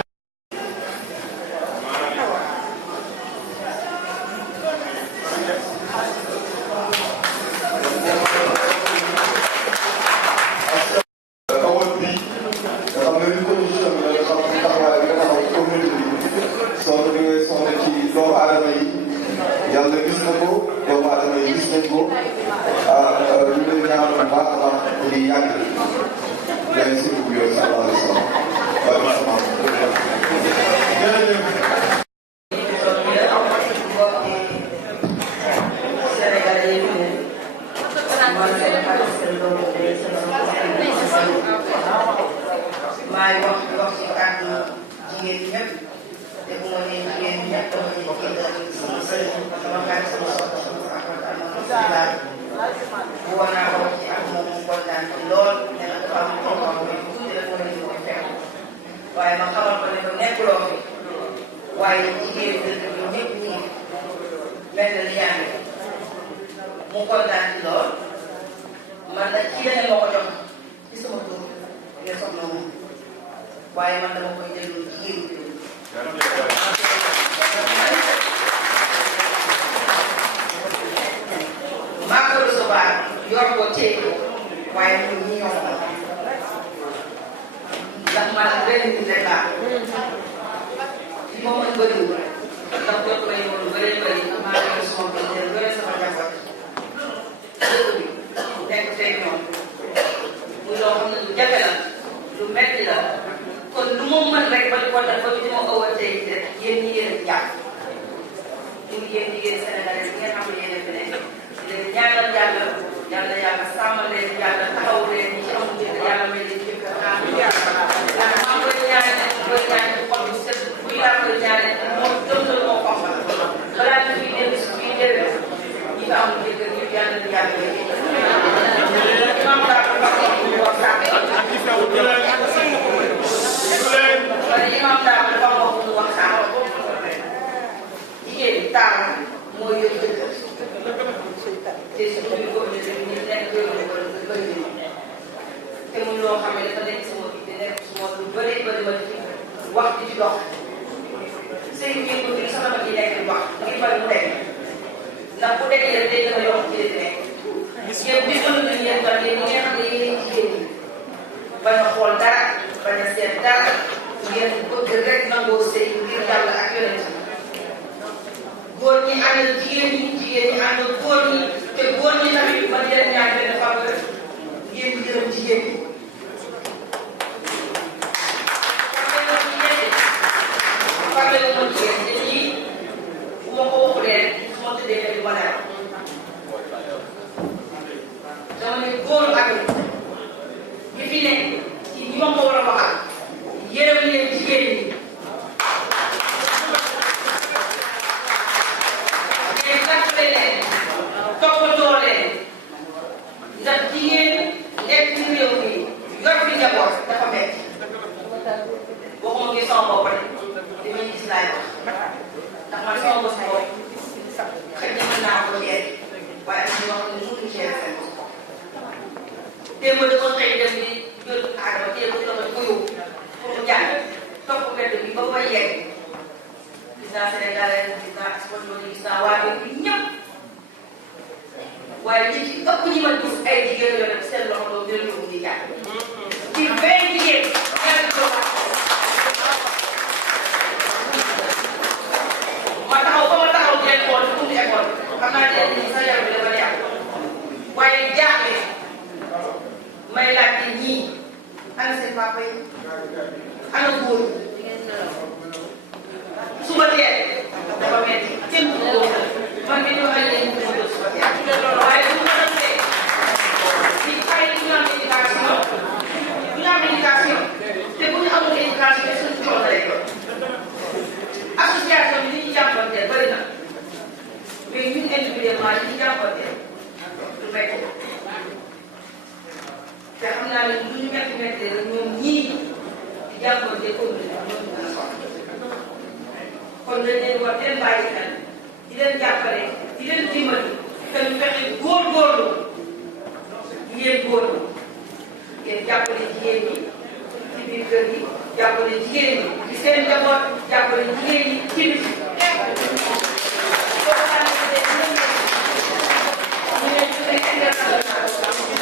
fi ne ci ñi ma ko war a waxal yërëm leen jigéen ñi ngeen jàppale leen toppatoo leen ndax jigéen nekk ci réew mi yor fi njaboot dafa metti waxuma ngi sama bopp rek li may gis laay wax ndax man sama bos bopp xëy na mën naa ko jeex waaye am na ñoo xam ne mënuñu gérer seen bos bopp démb dafa xëy dem di jël aadama téye ko loxo ko yóbbu pour mu jàng topp mbedd bi ba may yegg gis naa Sénégalais gis naa espagnol gis naa waa bi ñëpp waaye ñi ci ëpp ñi ma gis ay jigéen yoo def seen loxo doom dina yóbbu di jàng ci benn jigéen ma taxaw ba ma taxaw di leen xool ci école xam naa ne ni sa yaram bi dafa neex waaye jaaxle may laajte ñii ana seen papa yi ana góor suba teel dafa metti kenn du ko man mii dama leen di ko suba teel waaye bu ma defee ci ay du ñu am éducation du ñu am éducation te bu ñu amul éducation suñu coono lay doon association bi li ñu jàppanteel bëri na mais ñun individuellement li ñu jàppanteel du métti te xam naa ne lu ñu métti métti rek ñoom ñii di jàppanteel commune ñoom ñu gën a soxla kon dañ leen war leen bàyyi xel di leen jàppale di leen dimbali te ñu fexe góorgóorlu ngeen góorlu ngeen jàppale jigéen ñi ci biir kër gi jàppale jigéen ñi ci seen njaboot jàppale jigéen ñi ci biir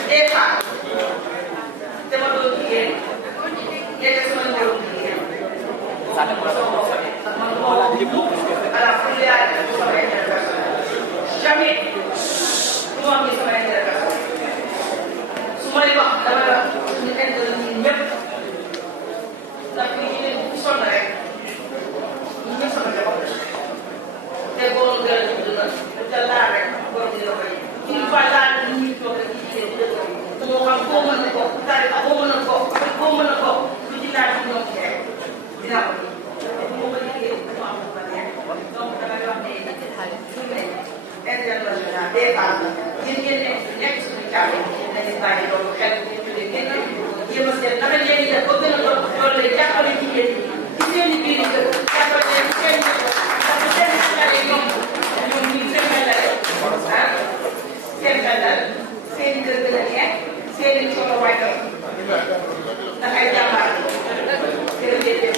des fois dama doon jigéen nekk sama mbooloo jigéen jamais lu ma am ni sama intérêt personnel su ma lay wax dama la ñu intérêt ñun ñëpp ndax li ñu leen ku sonn rek ñun ñëpp sama njaboot te boo gën a dund na te laal rek boo dina koy une fois laal ñu ñuy toog rek ci jigéen ñi dëkk bi moo xam boo mën na bokk tari boo mën na bokk boo mën na bokk lu ci laaj ci ñoom ci rek dina ko moo ko liggéey mu am lu ko neex donc damay wax ne journée internationale des femmes yéen ngeen nekk suñu càmm nañu bàyyi loolu xel ñu tuddee ngeen jéem a seet naka ngeen di def ba gën a doon loolu lay jàppale jigéen ñi ci seen i biir kër jàppale leen ci seen parce que seen xale ñoom ñoom ñu seen xel la rek ah seen xel la seen i kër gën a neex seen i coono wàññi ndax ay jàmbaar jërëjëf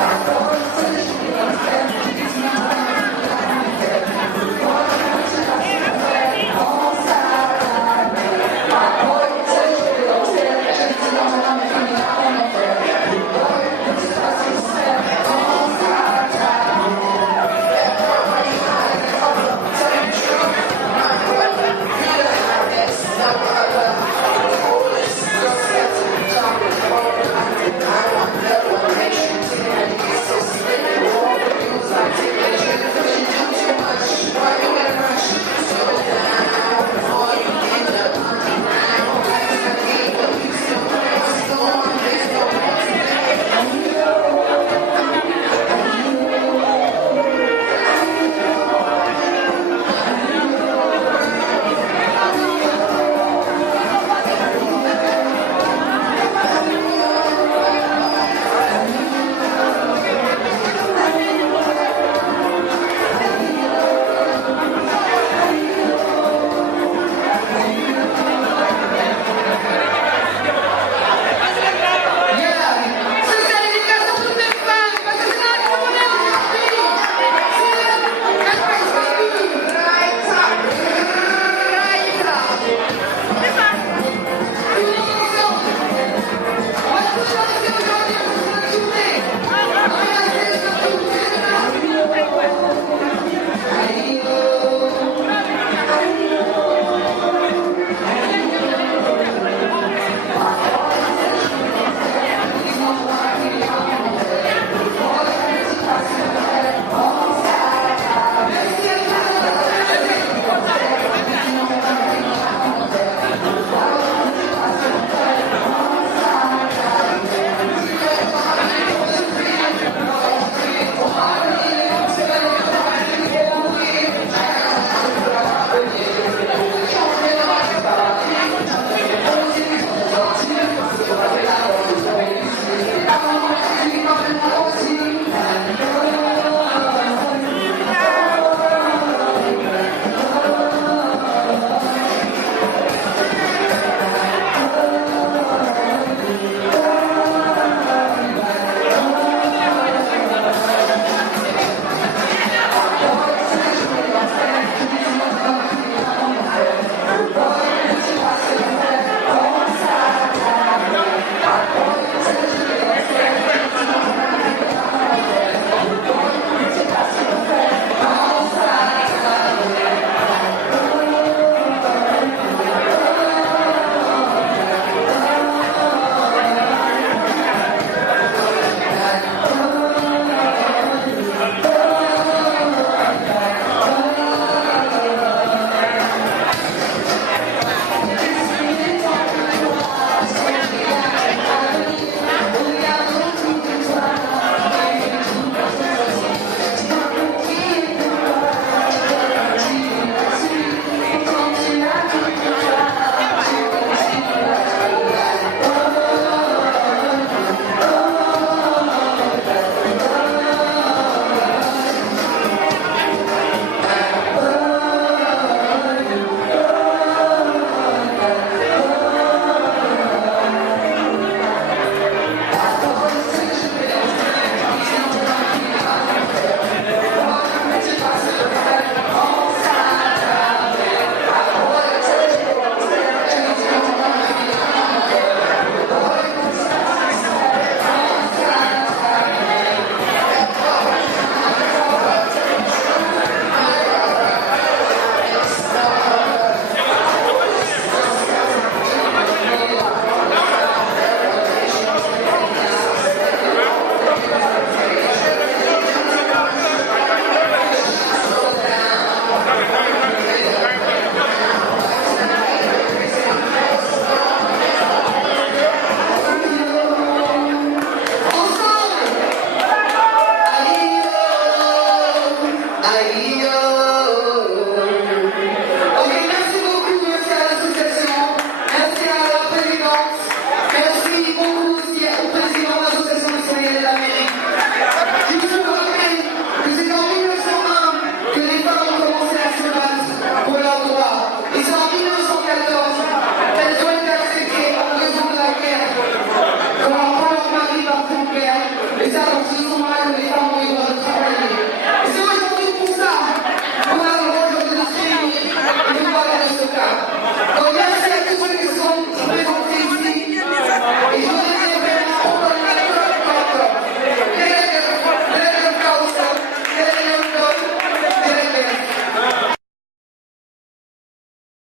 Thank you.